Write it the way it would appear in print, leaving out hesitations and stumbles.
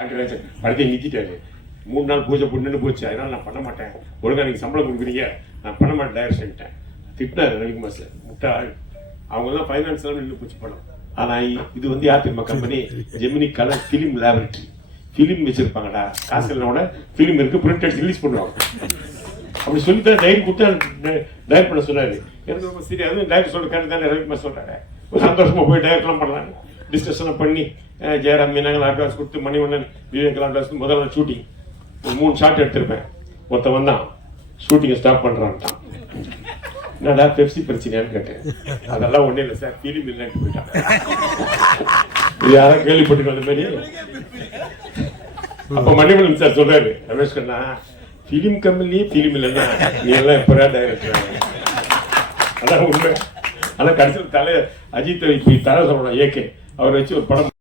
படத்தை நிறுத்திட்டாரு. 3 நாள் பூஜை பொண்ணுன்னு போச்சு. அதனால நான் பண்ண மாட்டேன், ஒழுங்கா நீங்கள் சம்பளம் கொடுக்குறீங்க, நான் பண்ண மாட்டேன் டைரக்ஷன்ட்டேன். திட்டினார் ரவிக்குமார் சார். முட்டாள், அவங்க தான் ஃபைனான்ஸ்லாம் நின்று போச்சு படம். ஆனால் இது வந்து யார் தெரியுமா company? Gemini colour film laboratory. Film வச்சுருப்பாங்கடா, காசு இல்லைனோட ஃபிலிம் இருக்குது, பிரிண்ட் எடுத்து ரிலீஸ் பண்ணுவாங்க. அப்படி சொல்லி தான் டைரி கொடுத்தா டைரக்ட் பண்ண சொன்னார். எனக்கு ரொம்ப சரி, அதுவும் டைரக்ட் சொல்ல கேட்டு தானே ரவிக்குமார் சொல்கிறாரு. ஒரு சந்தோஷமாக போய் டைரக்ட்லாம் பண்ணலாங்க. டிஸ்கஷன்லாம் பண்ணி ஜெயராம் மீனாங்கள் அட்வான்ஸ் கொடுத்து, மணிவண்ணன் விவேக்கெல்லாம் அட்வான்ஸ். முதல் நாள் ஷூட்டிங் ஒரு 3 ஷாட் எடுத்திருப்பேன். ஒருத்தன் வந்தான், ஷூட்டிங்கை ஸ்டாப் பண்ணுறான்ட்டான். என்னடா பெப்சி பிரச்சனையான்னு கேட்டேன். அதெல்லாம் ஒன்றும் இல்லை சார், ஃபிலிம் இல்லைன்ட்டு போயிட்டான். இது யாரும் கேள்விப்பட்டு வந்த மாதிரி. அப்போ மணிவண்ணன் சார் சொல்றாரு, ரமேஷ் கண்ணா ஃபிலிம் கம்பெனிலேயே ஃபிலிம் இல்லைன்னா நீ எல்லாம் எப்படா டைரக்டர்? அதான் உண்மை. ஆனால் கடைசியில் அஜித் தலை சொல்லணும் ஏகே அவர் வச்சு ஒரு படம்